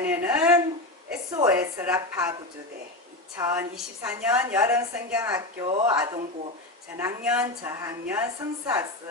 시간에는 SOS 라파 구조대 2024년 여름성경학교 아동부 전학년 저학년 성사학습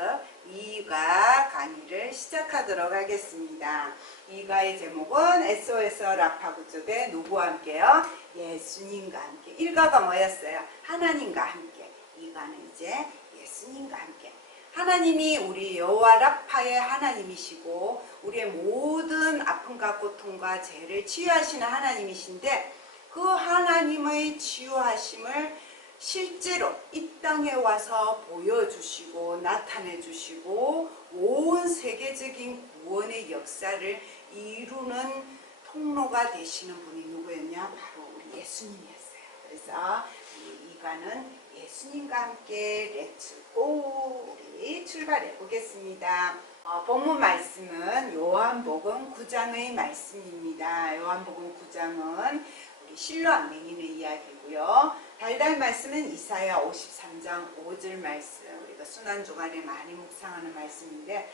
2과 강의를 시작하도록 하겠습니다. 2과의 제목은 SOS 라파 구조대 누구와 함께요? 예수님과 함께. 1과가 뭐였어요? 하나님과 함께. 2과는 이제 예수님과 함께. 하나님이 우리 여호와 라파의 하나님이시고 우리의 모든 아픔과 고통과 죄를 치유하시는 하나님이신데, 그 하나님의 치유하심을 실제로 이 땅에 와서 보여주시고 나타내 주시고 온 세계적인 구원의 역사를 이루는 통로가 되시는 분이 누구였냐? 바로 우리 예수님이었어요. 그래서 이 이과는 예수님과 함께 렛츠고 우리 출발해 보겠습니다. 본문 말씀은 요한복음 9장의 말씀입니다. 요한복음 9장은 우리 실로암 맹인의 이야기고요. 달달 말씀은 이사야 53장 5절 말씀, 우리가 순환주간에 많이 묵상하는 말씀인데,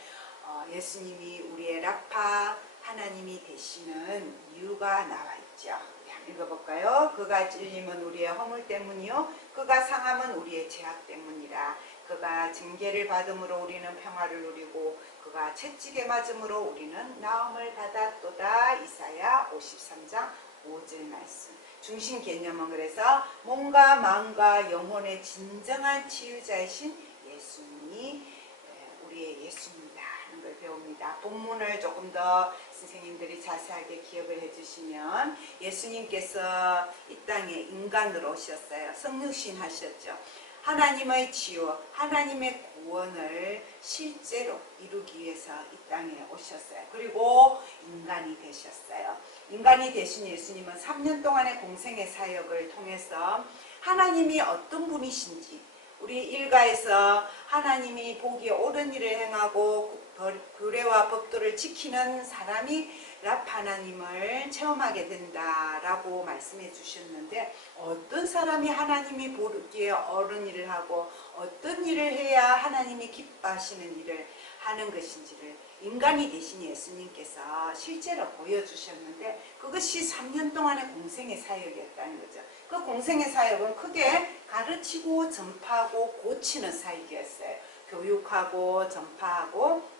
예수님이 우리의 라파 하나님이 되시는 이유가 나와 있죠. 읽어볼까요? 그가 찔림은 우리의 허물 때문이요 그가 상함은 우리의 죄악 때문이라. 그가 징계를 받음으로 우리는 평화를 누리고 그가 채찍에 맞음으로 우리는 나음을 받았도다. 이사야 53장 5절 말씀. 중심 개념은 그래서 몸과 마음과 영혼의 진정한 치유자이신 예수님이 우리의 예수입니다 하는 걸 배웁니다. 본문을 조금 더 선생님들이 자세하게 기억을 해주시면, 예수님께서 이 땅에 인간으로 오셨어요. 성육신 하셨죠. 하나님의 치유, 하나님의 구원을 실제로 이루기 위해서 이 땅에 오셨어요. 그리고 인간이 되셨어요. 인간이 되신 예수님은 3년 동안의 공생의 사역을 통해서 하나님이 어떤 분이신지, 우리 일가에서 하나님이 보기에 옳은 일을 행하고 규례와 법도를 지키는 사람이 라파 하나님을 체험하게 된다라고 말씀해 주셨는데, 어떤 사람이 하나님이 보기에 옳은 일을 하고 어떤 일을 해야 하나님이 기뻐하시는 일을 하는 것인지를 인간이 되신 예수님께서 실제로 보여주셨는데, 그것이 3년 동안의 공생의 사역이었다는 거죠. 그 공생의 사역은 크게 가르치고 전파하고 고치는 사역이었어요. 교육하고 전파하고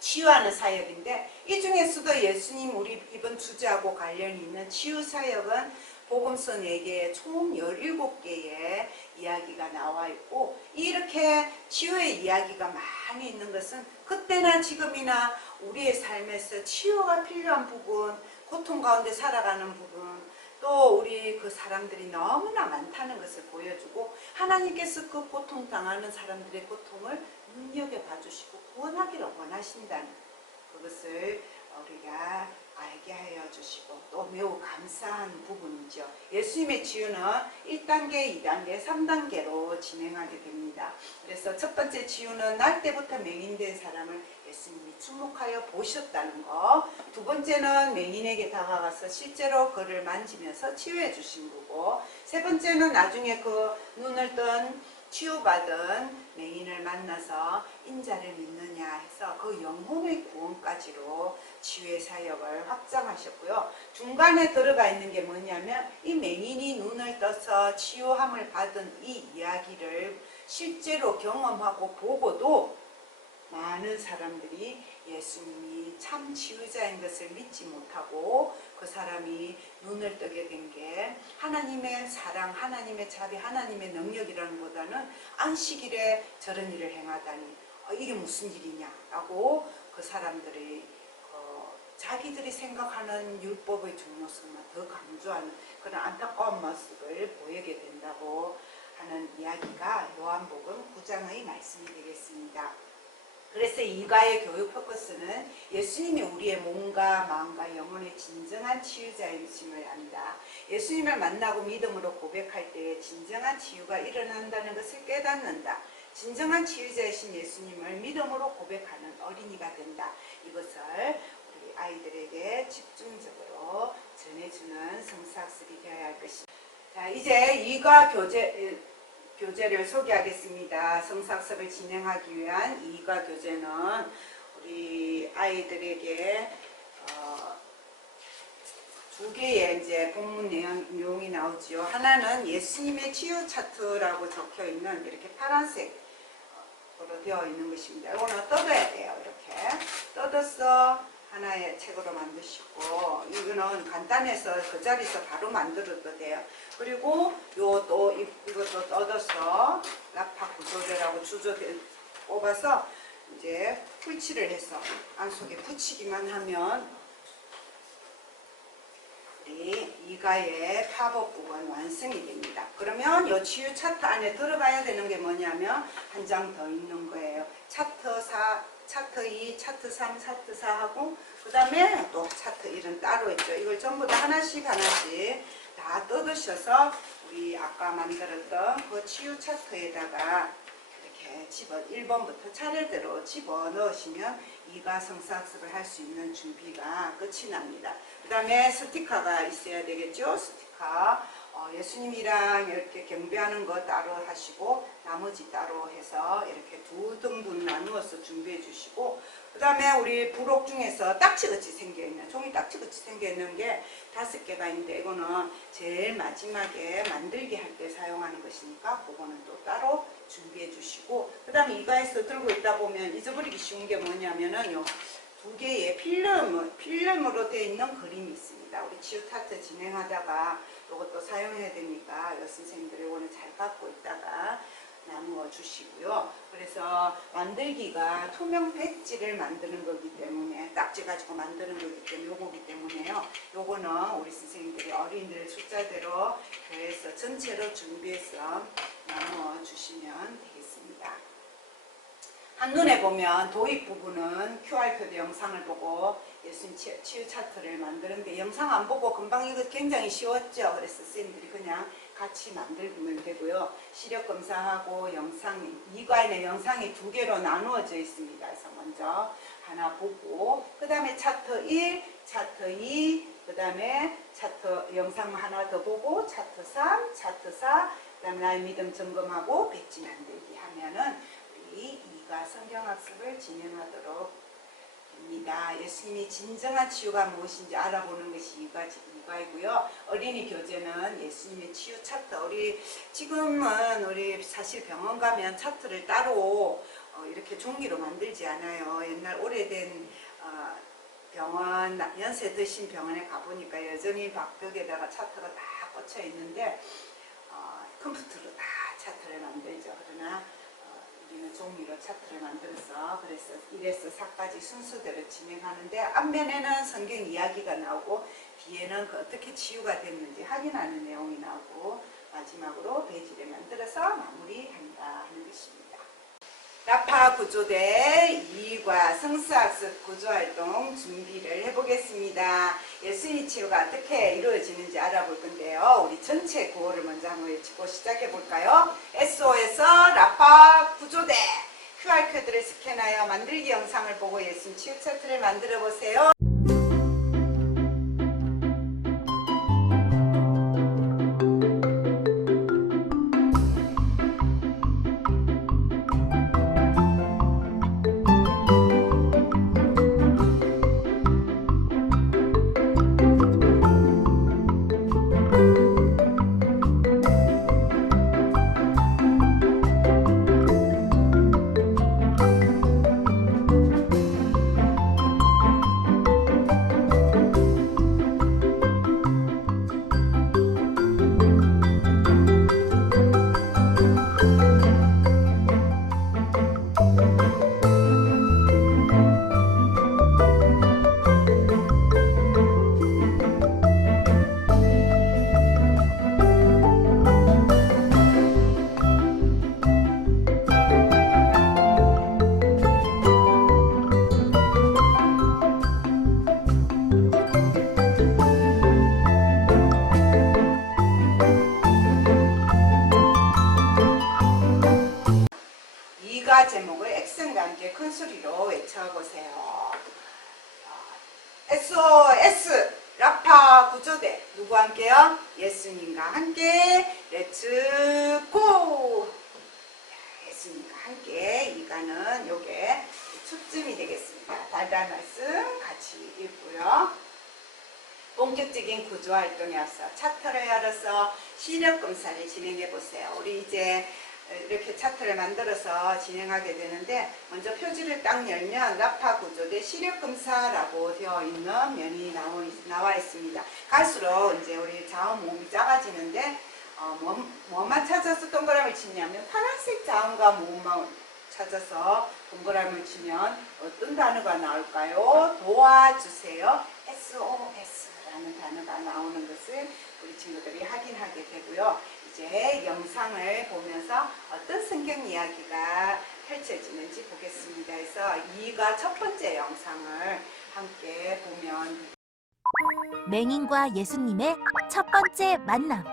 치유하는 사역인데, 이 중에서도 예수님 우리 이번 주제하고 관련이 있는 치유 사역은 복음서 4개 총 17개의 이야기가 나와 있고, 이렇게 치유의 이야기가 많이 있는 것은 그때나 지금이나 우리의 삶에서 치유가 필요한 부분, 고통 가운데 살아가는 부분, 또 우리 그 사람들이 너무나 많다는 것을 보여주고, 하나님께서 그 고통 당하는 사람들의 고통을 눈여겨봐 주시고 구원하기를 원하신다는 그것을 우리가 알게 하여 주시고 또 매우 감사한 부분이죠. 예수님의 치유는 1단계, 2단계, 3단계로 진행하게 됩니다. 그래서 첫 번째 치유는 날 때부터 맹인된 사람을 예수님이 주목하여 보셨다는 거. 두 번째는 맹인에게 다가가서 실제로 그를 만지면서 치유해 주신 거고, 세 번째는 나중에 그 눈을 뜬 치유받은 맹인을 만나서 인자를 믿느냐 해서 그 영혼의 구원까지로 치유의 사역을 확장하셨고요. 중간에 들어가 있는 게 뭐냐면, 이 맹인이 눈을 떠서 치유함을 받은 이 이야기를 실제로 경험하고 보고도 많은 사람들이 예수님이 참 치유자인 것을 믿지 못하고, 그 사람이 눈을 뜨게 된 게 하나님의 사랑, 하나님의 자비, 하나님의 능력이라는 보다는 안식일에 저런 일을 행하다니 이게 무슨 일이냐 라고 그 사람들이 자기들이 생각하는 율법의 중요성만 더 강조하는 그런 안타까운 모습을 보이게 된다고 하는 이야기가 요한복음 9장의 말씀이 되겠습니다. 그래서 이과의 교육 포커스는 예수님이 우리의 몸과 마음과 영혼의 진정한 치유자이심을 안다. 예수님을 만나고 믿음으로 고백할 때에 진정한 치유가 일어난다는 것을 깨닫는다. 진정한 치유자이신 예수님을 믿음으로 고백하는 어린이가 된다. 이것을 우리 아이들에게 집중적으로 전해주는 성사학습이 되어야 할 것입니다. 자, 이제 이과 교재를 소개하겠습니다. 성사학습을 진행하기 위한 2과 교재는 우리 아이들에게 두 개의 이제 본문 내용이 나오지요. 하나는 예수님의 치유 차트라고 적혀 있는 이렇게 파란색으로 되어 있는 것입니다. 이거는 뜯어야 돼요. 이렇게 뜯어서 하나의 책으로 만드시고, 이거는 간단해서 그 자리에서 바로 만들어도 돼요. 그리고 이것도 뜯어서 라파 구조대라고 주조대 뽑아서 이제 풀칠을 해서 안속에 붙이기만 하면 이가의 팝업 부분 완성이 됩니다. 그러면 이 치유 차트 안에 들어가야 되는 게 뭐냐면 한 장 더 있는 거예요. 차트 4, 차트 2, 차트 3, 차트 4 하고 그 다음에 또 차트 1은 따로 있죠. 이걸 전부 다 하나씩 다 뜯으셔서 우리 아까 만들었던 그 치유 차트에다가 이렇게 1번부터 차례대로 집어 넣으시면 이가 성사학습을 할 수 있는 준비가 끝이 납니다. 그 다음에 스티커가 있어야 되겠죠. 스티커 예수님이랑 이렇게 경배하는 거 따로 하시고 나머지 따로 해서 이렇게 두 등분 나누어서 준비해 주시고, 그 다음에 우리 부록 중에서 딱지같이 생겨있는 종이 딱지같이 생겨있는 게 5개가 있는데 이거는 제일 마지막에 만들기 할 때 사용하는 것이니까 그거는 또 따로 준비해 주시고, 그 다음에 이가에서 들고 있다 보면 잊어버리기 쉬운 게 뭐냐면은 요 두 개의 필름으로 되어 있는 그림이 있습니다. 우리 치유 타트 진행하다가 이것도 사용해야 되니까 여선생님들이 오늘 잘 갖고 있다가 나누어 주시고요. 그래서 만들기가 투명 배지를 만드는 거기 때문에, 딱지 가지고 만드는 거기 때문에 요거기 때문에요. 요거는 우리 선생님들이 어린이들 숫자대로 교회에서 전체로 준비해서 나누어 주시면 되겠습니다. 한눈에 보면 도입 부분은 QR코드 영상을 보고 예수님 치유 차트를 만드는데, 영상 안 보고 금방 이거 굉장히 쉬웠죠. 그래서 선생님들이 그냥 같이 만들면 되고요. 시력 검사하고 이과에는 영상이 2개로 나누어져 있습니다. 그래서 먼저 하나 보고 그 다음에 차트 1, 차트 2, 그 다음에 차트 영상 하나 더 보고 차트 3, 차트 4, 그 다음에 나의 믿음 점검하고 배지 만들기 하면은 우리 이과 성경학습을 진행하도록 됩니다. 예수님이 진정한 치유가 무엇인지 알아보는 것이 이과이고요. 어린이 교재는 예수님의 치유 차트. 지금은 우리 사실 병원 가면 차트를 따로 이렇게 종이로 만들지 않아요. 옛날 오래된 병원, 연세 드신 병원에 가보니까 여전히 벽에다가 차트가 다 꽂혀 있는데 컴퓨터로 다 차트를 만들죠. 그러나 우리는 종이로 차트를 만들어서 그래서 1에서 4까지 순서대로 진행하는데, 앞면에는 성경 이야기가 나오고 뒤에는 어떻게 치유가 됐는지 확인하는 내용이 나오고 마지막으로 배지를 만들어서 마무리한다 하는 것입니다. 라파 구조대 2과 성사학습 구조활동 준비를 해보겠습니다. 예수님 치유가 어떻게 이루어지는지 알아볼 건데요. 우리 전체 구호를 먼저 한번 외치고 시작해볼까요? SO에서 라파 구조대 QR코드를 스캔하여 만들기 영상을 보고 예수님 치유 차트를 만들어 보세요. 제목을 액션과 함께 큰 소리로 외쳐보세요. SOS 라파 구조대 누구와 함께요? 예수님과 함께 렛츠 고! 예수님과 함께 이가는 요게 초점이 되겠습니다. 달달 말씀 같이 읽고요. 본격 본격적인 구조 활동에 앞서 차트를 열어서 시력 검사를 진행해 보세요. 우리 이제 이렇게 차트를 만들어서 진행하게 되는데, 먼저 표지를 딱 열면 라파 구조대 시력 검사라고 되어 있는 면이 나와 있습니다. 갈수록 이제 우리 자음 모음이 작아지는데, 뭐만 찾아서 동그라미를 치냐면 파란색 자음과 모음만 찾아서 동그라미를 치면 어떤 단어가 나올까요? 도와주세요. SOS라는 단어가 나오는 것을 우리 친구들이 확인하게 되고요. 이제 영상을 보면서 어떤 성경 이야기가 펼쳐지는지 보겠습니다. 그래서 이가 첫 번째 영상을 함께 보면, 맹인과 예수님의 첫 번째 만남.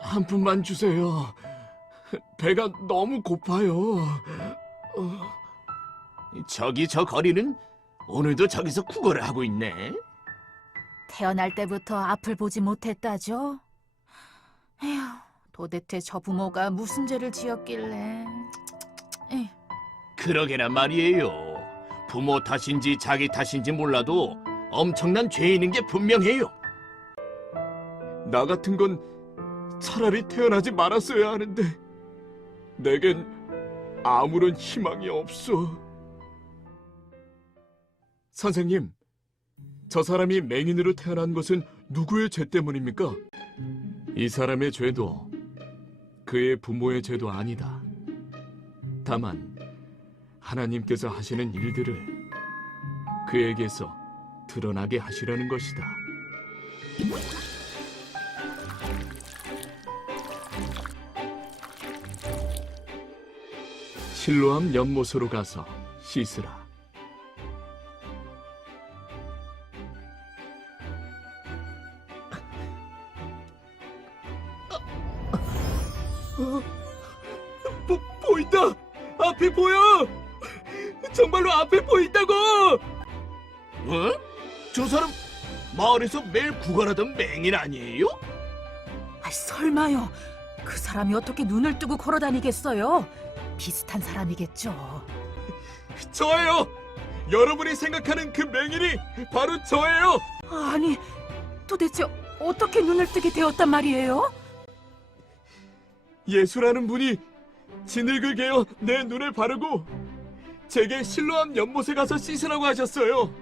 한 푼만 주세요. 배가 너무 고파요. 저기 저 거리는 오늘도 저기서 구걸을 하고 있네. 태어날 때부터 앞을 보지 못했다죠? 에휴, 도대체 저 부모가 무슨 죄를 지었길래. 에휴. 그러게나 말이에요. 부모 탓인지 자기 탓인지 몰라도 엄청난 죄인인 게 분명해요. 나 같은 건 차라리 태어나지 말았어야 하는데 내겐 아무런 희망이 없어. 선생님, 저 사람이 맹인으로 태어난 것은 누구의 죄 때문입니까? 이 사람의 죄도 그의 부모의 죄도 아니다. 다만 하나님께서 하시는 일들을 그에게서 드러나게 하시려는 것이다. 실로암 연못으로 가서 씻으라. 보인다! 앞에 보여! 정말로 앞에 보인다고! 어? 저 사람 마을에서 매일 구걸하던 맹인 아니에요? 아, 설마요. 그 사람이 어떻게 눈을 뜨고 걸어 다니겠어요? 비슷한 사람이겠죠. 저예요! 여러분이 생각하는 그 맹인이 바로 저예요! 아니, 도대체 어떻게 눈을 뜨게 되었단 말이에요? 예수라는 분이 진흙을 개어 내 눈을 바르고 제게 실로암 연못에 가서 씻으라고 하셨어요.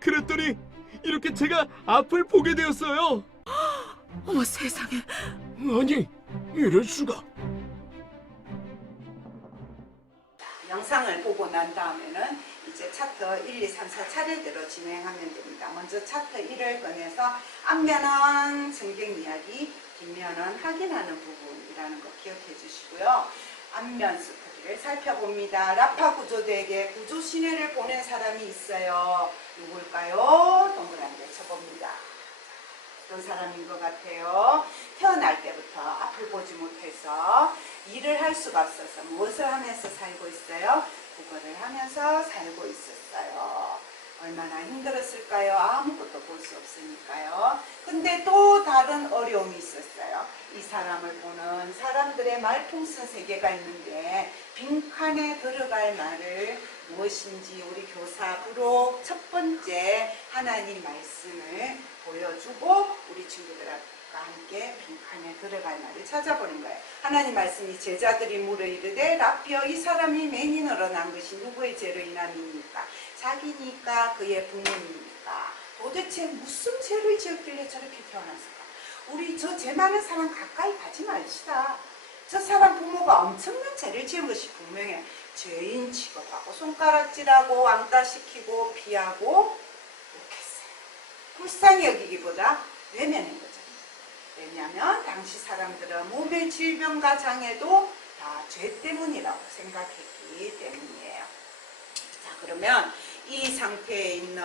그랬더니 이렇게 제가 앞을 보게 되었어요. 어머 세상에. 아니, 이럴 수가. 영상을 보고 난 다음에는 이제 차트 1, 2, 3, 4 차례대로 진행하면 됩니다. 먼저 차트 1을 꺼내서 앞면은 성경 이야기, 뒷면은 확인하는 부분이라는 거 기억해 주시고요. 앞면 스토리를 살펴봅니다. 라파 구조대에게 구조 신뢰를 보낸 사람이 있어요. 누굴까요? 동그라미를 쳐봅니다. 어떤 사람인 것 같아요? 태어날 때부터 앞을 보지 못해서 일을 할 수가 없어서 무엇을 하면서 살고 있어요? 구걸을 하면서 살고 있었어요. 얼마나 힘들었을까요? 아무것도 볼 수 없으니까요. 근데 또 다른 어려움이 있었어요. 이 사람을 보는 사람들의 말풍선 세계가 있는데 빈칸에 들어갈 말을 무엇인지 우리 교사 부록 첫 번째 하나님 말씀을 보여주고 우리 친구들과 함께 빈칸에 들어갈 말을 찾아보는 거예요. 하나님 말씀이 제자들이 물어 이르되 라피어 이 사람이 맹인으로 난 것이 누구의 죄로 인함입니까? 자기니까 그의 부모님입니까? 도대체 무슨 죄를 지었길래 저렇게 태어났을까? 우리 저 죄 많은 사람 가까이 가지 맙시다. 저 사람 부모가 엄청난 죄를 지은 것이 분명해. 죄인 취급하고 손가락질하고 왕따시키고 피하고 욕했어요. 불쌍히 여기기보다 외면한 거죠. 왜냐하면 당시 사람들은 몸의 질병과 장애도 다 죄 때문이라고 생각했기 때문이에요. 자, 그러면 이 상태에 있는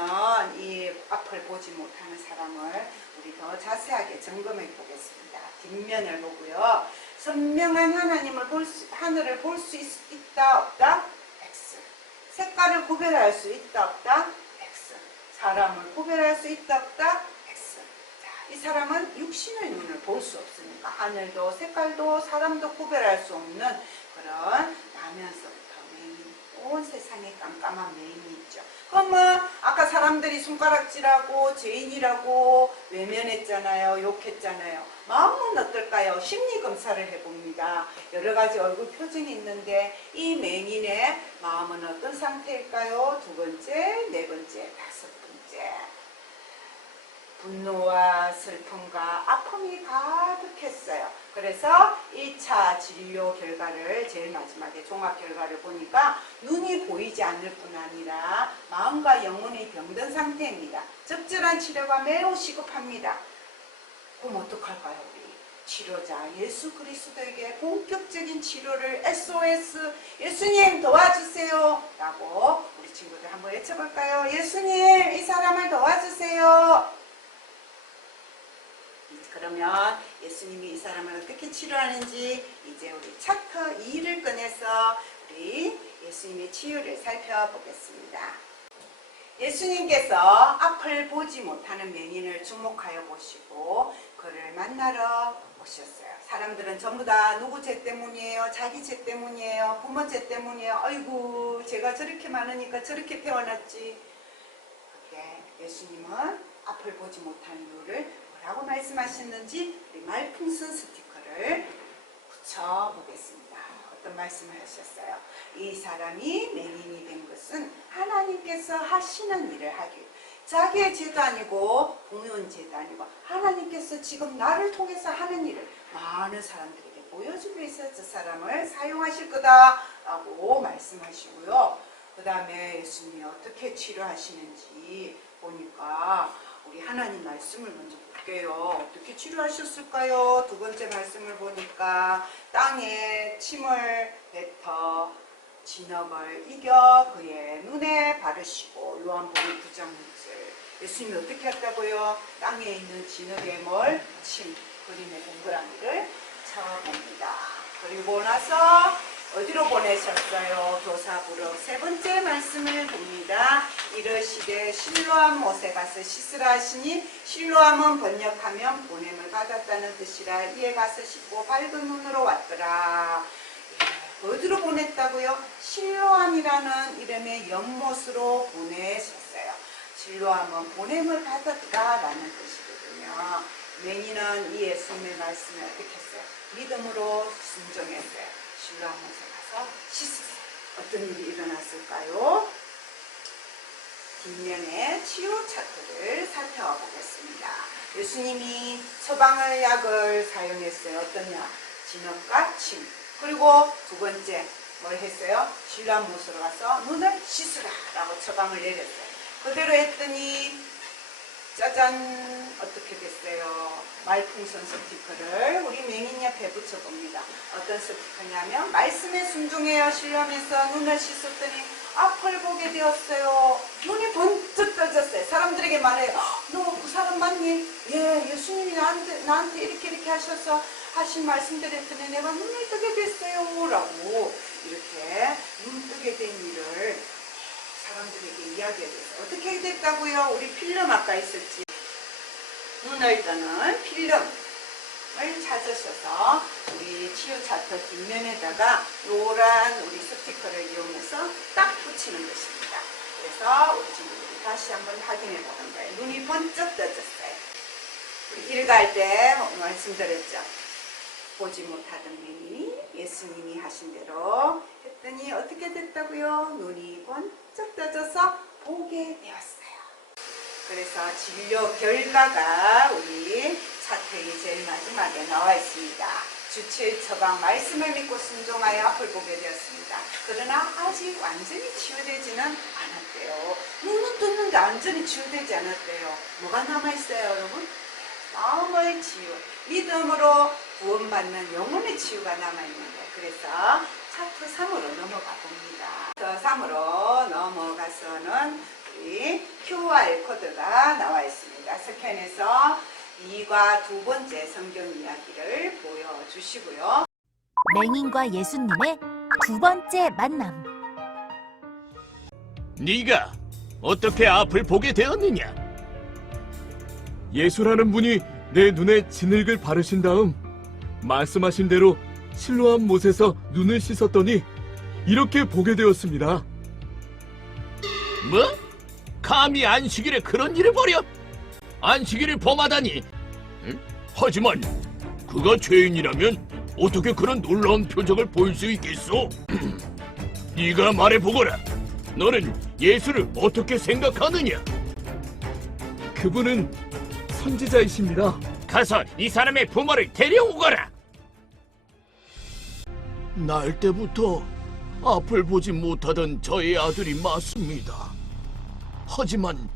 이 앞을 보지 못하는 사람을 우리 더 자세하게 점검해 보겠습니다. 뒷면을 보고요. 선명한 하나님을 하늘을 볼 수 있다 없다? X. 색깔을 구별할 수 있다 없다? X. 사람을 구별할 수 있다 없다? X. 자, 이 사람은 육신의 눈을 볼 수 없으니까 하늘도 색깔도 사람도 구별할 수 없는 그런 나면서부터 맹인 온 세상에 깜깜한 메인이 있죠. 그러면 아까 사람들이 손가락질하고 죄인이라고 외면했잖아요. 욕했잖아요. 마음은 어떨까요? 심리 검사를 해봅니다. 여러 가지 얼굴 표정이 있는데 이 맹인의 마음은 어떤 상태일까요? 두 번째, 네 번째, 다섯 번째. 분노와 슬픔과 아픔이 가득했어요. 그래서 1차 진료 결과를 제일 마지막에 종합 결과를 보니까 눈이 보이지 않을 뿐 아니라 마음과 영혼이 병든 상태입니다. 적절한 치료가 매우 시급합니다. 그럼 어떡할까요? 우리 치료자 예수 그리스도에게 본격적인 치료를 SOS 예수님 도와주세요 라고 우리 친구들 한번 외쳐볼까요? 예수님 이 사람을 도와주세요. 그러면 예수님이 이 사람을 어떻게 치료하는지 이제 우리 챕터 2를 꺼내서 우리 예수님의 치유를 살펴보겠습니다. 예수님께서 앞을 보지 못하는 맹인을 주목하여 보시고 그를 만나러 오셨어요. 사람들은 전부 다 누구 죄 때문이에요? 자기 죄 때문이에요? 부모 죄 때문이에요? 아이고 제가 저렇게 많으니까 저렇게 태어났지. 그렇게 예수님은 앞을 보지 못하는 이유를 뭐라고 말씀하셨는지 우리 말풍선 스티커를 붙여보겠습니다. 어떤 말씀을 하셨어요? 이 사람이 맹인이 된 것은 하나님께서 하시는 일을 하기 위해 자기의 죄도 아니고 부모의 죄도 아니고 하나님께서 지금 나를 통해서 하는 일을 많은 사람들에게 보여주기 위해서 저 사람을 사용하실 거다라고 말씀하시고요. 그 다음에 예수님이 어떻게 치료하시는지 보니까 우리 하나님 말씀을 먼저 볼게요. 어떻게 치료하셨을까요? 두 번째 말씀을 보니까 땅에 침을 뱉어 진흙을 이겨 그의 눈에 바르시고 요한복음 9장 6절 예수님이 어떻게 했다고요? 땅에 있는 진흙에 뭘? 침, 그림의 동그라미를 쳐봅니다. 그리고 나서 어디로 보내셨어요? 교사부로 세 번째 말씀을 봅니다. 이르시되 실로암 못에 가서 씻으라 하시니 실로암은 번역하면 보냄을 받았다는 뜻이라 이에 가서 씻고 밝은 눈으로 왔더라. 어디로 보냈다고요? 실로암이라는 이름의 연못으로 보내셨어요. 실로암은 보냄을 받았다라는 뜻이거든요. 맹인은 이 예수님의 말씀을 어떻게 했어요? 믿음으로 순종했어요. 실로암 못에 가서 씻었어요. 어떤 일이 일어났을까요? 뒷면에 치유 차트를 살펴보겠습니다. 예수님이 처방의 약을 사용했어요. 어떤 약? 진흙과 침. 그리고 두 번째 뭘 했어요? 실로암 못으로 가서 눈을 씻으라 라고 처방을 내렸어요. 그대로 했더니 짜잔 어떻게 됐어요? 말풍선 스티커를 우리 맹인 옆에 붙여봅니다. 어떤 스티커냐면 말씀에 순종해요. 실로암에서 눈을 씻었더니 앞을 보게 되었어요. 눈이 번쩍 떠졌어요. 사람들에게 말해요. 너 그 사람 맞니? 예, 예수님이 나한테 이렇게 하셔서 하신 말씀대로 했더니 내가 눈을 뜨게 됐어요 라고 이렇게 눈 뜨게 된 일을 사람들에게 이야기해줘서 어떻게 됐다고요? 우리 필름 아까 있었지. 눈을 뜨는 필름을 찾으셔서 우리 치유 차트 뒷면에다가 노란 우리 스티커를 이용해서 딱 붙이는 것입니다. 그래서 우리 친구들이 다시 한번 확인해 보는 거예요. 눈이 번쩍 떠졌어요. 우리 일갈 때 말씀드렸죠. 보지 못하던 맹인이 예수님이 하신 대로 했더니 어떻게 됐다고요? 눈이 번쩍 떠져서 보게 되었어요. 그래서 진료 결과가 우리 차트의 제일 마지막에 나와 있습니다. 주치의 처방 말씀을 믿고 순종하여 앞을 보게 되었습니다. 그러나 아직 완전히 치유되지는 않았대요. 눈은 떴는데 완전히 치유되지 않았대요. 뭐가 남아있어요 여러분? 마음의 치유, 믿음으로 구원받는 영혼의 치유가 남아있는데 그래서 차트 3으로 넘어가 봅니다. 저 3으로 넘어가서는 우리 QR 코드가 나와 있습니다. 스캔해서 2과 두 번째 성경 이야기를 보여주시고요. 맹인과 예수님의 두 번째 만남. 네가 어떻게 앞을 보게 되었느냐? 예수라는 분이 내 눈에 진흙을 바르신 다음 말씀하신 대로 실로암 못에서 눈을 씻었더니 이렇게 보게 되었습니다. 뭐? 감히 안식일에 그런 일을 벌여? 안식일을 범하다니. 응? 하지만 그가 죄인이라면 어떻게 그런 놀라운 표적을 보일 수 있겠소? 네가 말해보거라. 너는 예수를 어떻게 생각하느냐? 그분은 선지자이십니다. 가서 이 사람의 부모를 데려오거라. 날 때부터 앞을 보지 못하던 저의 아들이 맞습니다. 하지만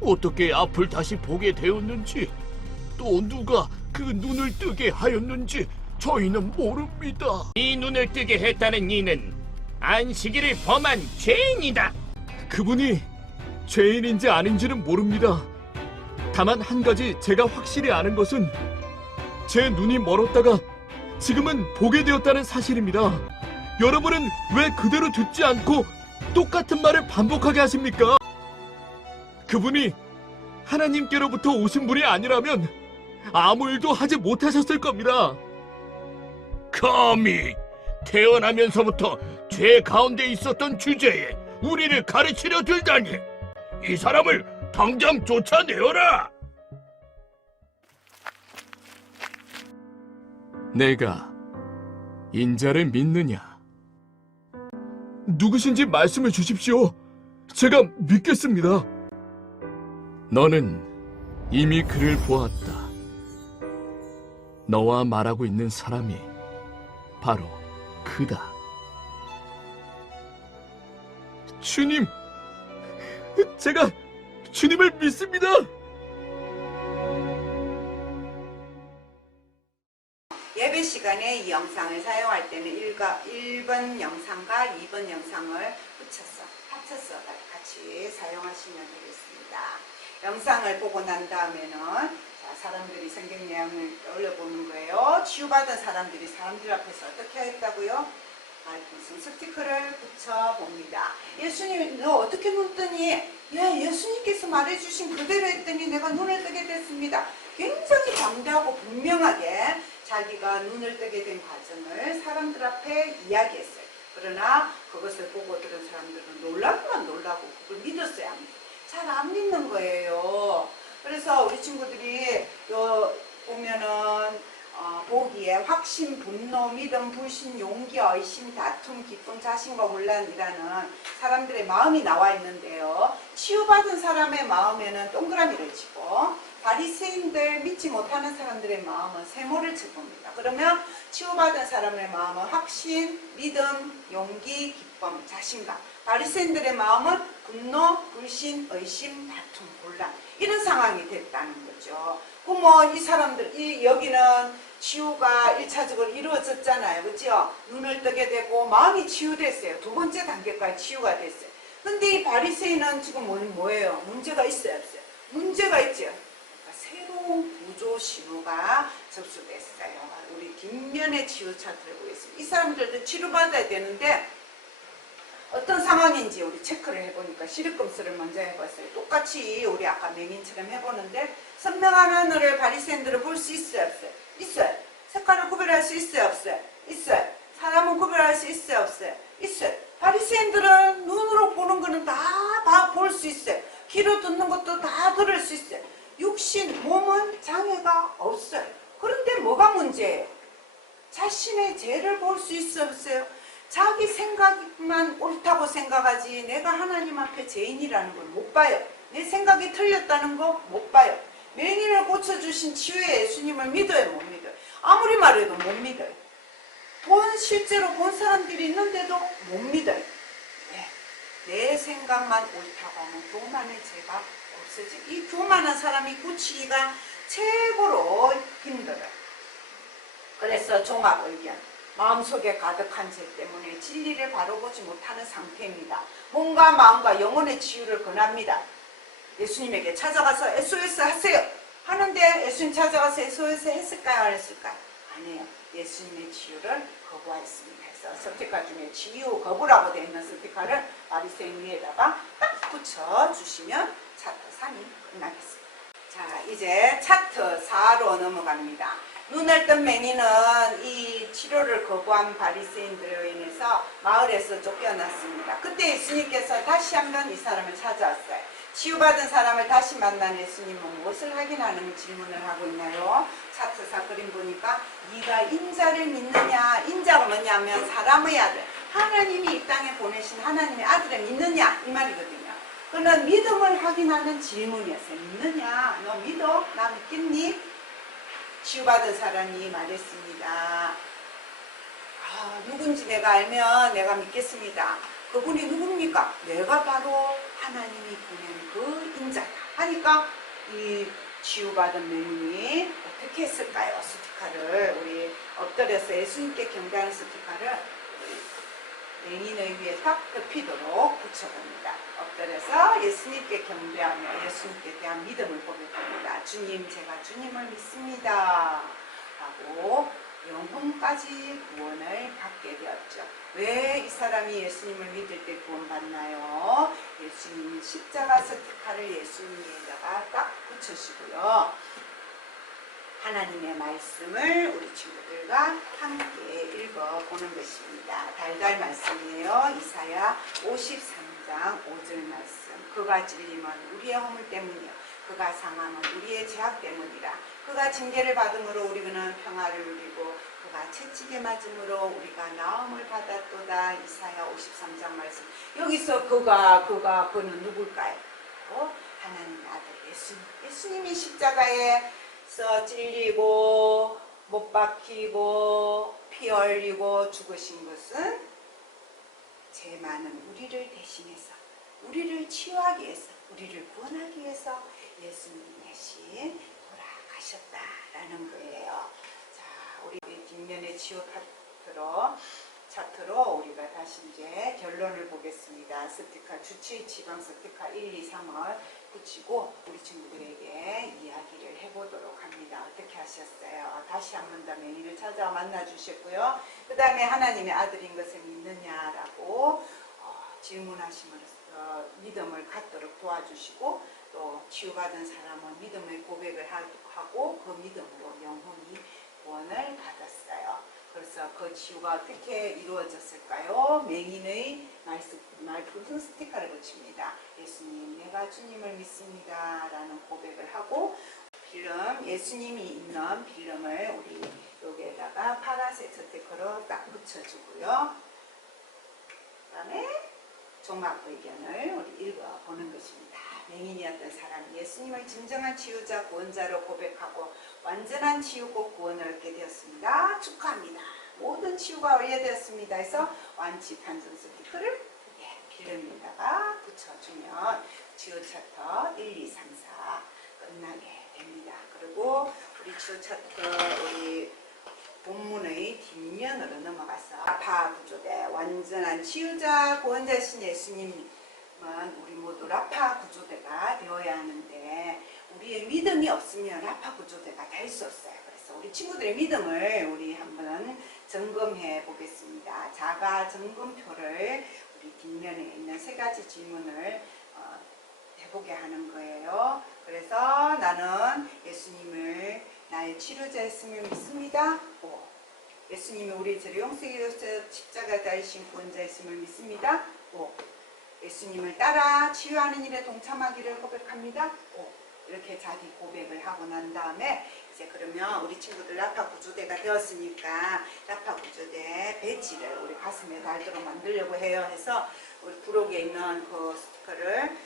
어떻게 앞을 다시 보게 되었는지, 또 누가 그 눈을 뜨게 하였는지 저희는 모릅니다. 이 눈을 뜨게 했다는 이는 안식일을 범한 죄인이다. 그분이 죄인인지 아닌지는 모릅니다. 다만 한 가지 제가 확실히 아는 것은 제 눈이 멀었다가 지금은 보게 되었다는 사실입니다. 여러분은 왜 그대로 듣지 않고 똑같은 말을 반복하게 하십니까? 그분이 하나님께로부터 오신 분이 아니라면 아무 일도 하지 못하셨을 겁니다. 감히 태어나면서부터 죄 가운데 있었던 주제에 우리를 가르치려 들다니. 이 사람을 당장 쫓아내어라. 내가 인자를 믿느냐? 누구신지 말씀해 주십시오. 제가 믿겠습니다. 너는 이미 그를 보았다. 너와 말하고 있는 사람이 바로 그다. 주님, 제가 주님을 믿습니다. 예배 시간에 이 영상을 사용할 때는 1번 영상과 2번 영상을 합쳐서 같이 사용하시면 되겠습니다. 영상을 보고 난 다음에는 사람들이 성경 내용을 올려보는 거예요. 치유받은 사람들 앞에서 어떻게 했다고요? 무슨 스티커를 붙여봅니다. 예수님, 너 어떻게 눈 뜨니? 예, 예수님께서 말해주신 그대로 했더니 내가 눈을 뜨게 됐습니다. 굉장히 담대하고 분명하게 자기가 눈을 뜨게 된 과정을 사람들 앞에 이야기했어요. 그러나 그것을 보고 들은 사람들은 놀라기만 놀라고 그걸 믿었어요. 잘 안 믿는 거예요. 그래서 우리 친구들이 보면은 보기에 확신, 분노, 믿음, 불신, 용기, 의심, 다툼, 기쁨, 자신과 혼란이라는 사람들의 마음이 나와 있는데요. 치유받은 사람의 마음에는 동그라미를 치고 바리새인들 믿지 못하는 사람들의 마음은 세모를 쳐봅니다. 그러면 치유받은 사람의 마음은 확신, 믿음, 용기, 기쁨, 자신감. 바리새인들의 마음은 분노, 불신, 의심, 다툼, 혼란. 이런 상황이 됐다는 거죠. 그럼 이 사람들, 여기는 치유가 1차적으로 이루어졌잖아요. 그죠? 눈을 뜨게 되고 마음이 치유됐어요. 두 번째 단계까지 치유가 됐어요. 근데 이 바리새인은 지금 뭐예요? 문제가 있어요, 없어요? 문제가 있죠. 그러니까 새로운 구조 신호가 접수됐어요. 우리 뒷면에 치유 차트를 보겠습니다. 이 사람들도 치료받아야 되는데 어떤 상황인지 우리 체크를 해보니까 시리금스를 먼저 해봤어요. 똑같이 우리 아까 맹인처럼 해보는데 선명한 하늘을 바리새인들은 볼 수 있어요, 없어요? 있어요. 색깔을 구별할 수 있어요, 없어요? 있어요. 사람은 구별할 수 있어요, 없어요? 있어요. 바리새인들은 눈으로 보는 거는 다 볼 수 있어요. 귀로 듣는 것도 다 들을 수 있어요. 육신, 몸은 장애가 없어요. 그런데 뭐가 문제예요? 자신의 죄를 볼 수 있어요, 없어요? 자기 생각만 옳다고 생각하지 내가 하나님 앞에 죄인이라는 걸 못 봐요. 내 생각이 틀렸다는 거 못 봐요. 맹인을 고쳐주신 치유의 예수님을 믿어요, 못 믿어요? 아무리 말해도 못 믿어요. 실제로 본 사람들이 있는데도 못 믿어요. 내 생각만 옳다고 하면 교만의 죄가 없어지고 이 교만한 사람이 고치기가 최고로 힘들어요. 그래서 종합 의견. 마음속에 가득한 죄 때문에 진리를 바로 보지 못하는 상태입니다. 몸과 마음과 영혼의 치유를 권합니다. 예수님에게 찾아가서 SOS 하세요. 하는데 예수님 찾아가서 SOS 했을까요? 안 했을까요? 아니에요. 예수님의 치유를 거부했습니다. 그래서 스티커 중에 치유 거부라고 되어 있는 스티커를 바리새인 위에다가 딱 붙여주시면 차트 3이 끝나겠습니다. 자, 이제 차트 4로 넘어갑니다. 눈을 뜬 맹인은 이 치료를 거부한 바리새인들로 인해서 마을에서 쫓겨났습니다. 그때 예수님께서 다시 한번 이 사람을 찾아왔어요. 치유받은 사람을 다시 만난 예수님은 무엇을 확인하는 질문을 하고 있나요? 차트사 그림 보니까 네가 인자를 믿느냐? 인자가 뭐냐면 사람의 아들, 하나님이 이 땅에 보내신 하나님의 아들을 믿느냐? 이 말이거든요. 그는 믿음을 확인하는 질문이었어요. 믿느냐? 너 믿어? 나 믿겠니? 치유받은 사람이 말했습니다. 누군지 내가 알면 내가 믿겠습니다. 그분이 누굽니까? 내가 바로 하나님이 보낸 그 인자다 하니까 이 치유받은 맹인이 어떻게 했을까요? 스티커를 우리 엎드려서 예수님께 경배하는 스티커를 맹인의 위에 딱 덮이도록 붙여봅니다. 엎드려서 예수님께 경배하며 예수님께 대한 믿음을 고백합니다. 주님, 제가 주님을 믿습니다. 라고 영혼까지 구원을 받게 되었죠. 왜 이 사람이 예수님을 믿을 때 구원받나요? 예수님이 십자가 스티커를 예수님에다가 딱 붙여주고요. 하나님의 말씀을 우리 친구들과 함께 읽어보는 것입니다. 달달 말씀이에요. 이사야 53장 5절 말씀. 그가 찔림은 우리의 허물 때문이요 그가 상함은 우리의 죄악 때문이라. 그가 징계를 받음으로 우리는 평화를 누리고 그가 채찍에 맞음으로 우리가 나음을 받았도다. 이사야 53장 말씀. 여기서 그는 누굴까요? 하나님의 아들 예수님. 예수님이 십자가에서 찔리고 못 박히고 피 흘리고 죽으신 것은 죄 많은 우리를 대신해서 우리를 치유하기 위해서 우리를 구원하기 위해서 예수님 대신 돌아가셨다라는 거예요. 자, 우리 뒷면의 치유 차트로 우리가 다시 이제 결론을 보겠습니다. 스티커 주치 지방 스티커 1, 2, 3을 붙이고 우리 친구들에게 이야기를 해보도록 합니다. 어떻게 하셨어요? 다시 한 번 더 맹인을 찾아와 만나 주셨고요. 그 다음에 하나님의 아들인 것을 믿느냐라고 질문하심으로써 믿음을 갖도록 도와주시고 또 치유받은 사람은 믿음의 고백을 하고 그 믿음으로 영혼이 구원을 받았어요. 그래서 그 치유가 어떻게 이루어졌을까요? 맹인의 말씀 스티커를 붙입니다. 예수님, 내가 주님을 믿습니다. 라는 고백을 하고 필름, 예수님이 있는 필름을 우리 여기에다가 파란색 스티커로 딱 붙여주고요. 그 다음에 종합 의견을 우리 읽어보는 것입니다. 맹인이었던 사람이 예수님을 진정한 치유자, 구원자로 고백하고 완전한 치유고 구원을 얻게 되었습니다. 축하합니다. 모든 치유가 완료되었습니다. 해서 완치 판정 스티커를 필름에다가 붙여주면 치유 차트 1, 2, 3, 4 끝나게 됩니다. 그리고 우리 치유 차트 우리 본문의 뒷면으로 넘어가서 라파 구조대 완전한 치유자 구원자신 예수님은 우리 모두 라파 구조대가 되어야 하는데 우리의 믿음이 없으면 라파 구조대가 될 수 없어요. 그래서 우리 친구들의 믿음을 우리 한번 점검해 보겠습니다. 자가 점검표를 우리 뒷면에 있는 세 가지 질문을 해보게 하는 거예요. 그래서 나는 예수님을 나의 치료자 예수님을 믿습니다. 예수님이 우리 죄를 용서해 주셔서 십자가 달리신 구원자 예수님을 믿습니다. 예수님을 따라 치유하는 일에 동참하기를 고백합니다. 이렇게 자기 고백을 하고 난 다음에 이제 그러면 우리 친구들 라파 구조대가 되었으니까 라파 구조대 배지를 우리 가슴에 달도록 만들려고 해요. 해서 우리 부록에 있는 그 스티커를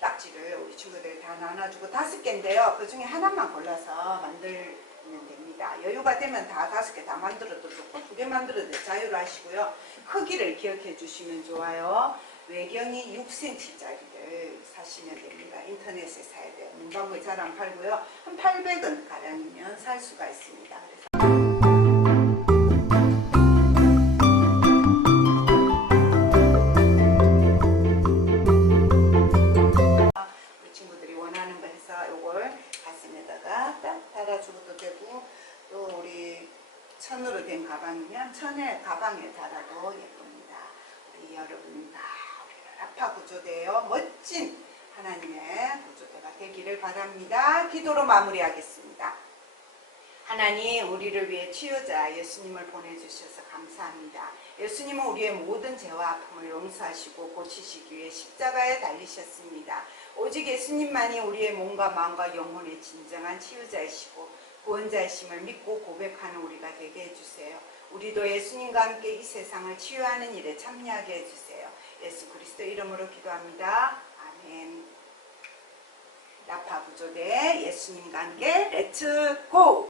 딱지를 우리 친구들 다 나눠주고 5개인데요. 그 중에 하나만 골라서 만들면 됩니다. 여유가 되면 다 5개 다 만들어도 좋고 2개 만들어도 자유로 하시고요. 크기를 기억해 주시면 좋아요. 외경이 6cm짜리를 사시면 됩니다. 인터넷에 사야 돼요. 문방구에 잘 안 팔고요. 한 800원 가량이면 살 수가 있습니다. 그래서 우리 친구들이 원하는 거 해서 이걸 가슴에다가 딱 달아주고도 되고 또 우리 천으로 된 가방이면 천에 가방에 달아도 예쁩니다. 우리 여러분 다 라파 구조대요. 멋진 하나님의 구조대가 되기를 바랍니다. 기도로 마무리하겠습니다. 하나님, 우리를 위해 치유자 예수님을 보내주셔서 감사합니다. 예수님은 우리의 모든 죄와 아픔을 용서하시고 고치시기 위해 십자가에 달리셨습니다. 오직 예수님만이 우리의 몸과 마음과 영혼의 진정한 치유자이시고 구원자이심을 믿고 고백하는 우리가 되게 해주세요. 우리도 예수님과 함께 이 세상을 치유하는 일에 참여하게 해주세요. 예수 그리스도 이름으로 기도합니다. 아멘. 라파 구조대 예수님과 함께 렛츠 고!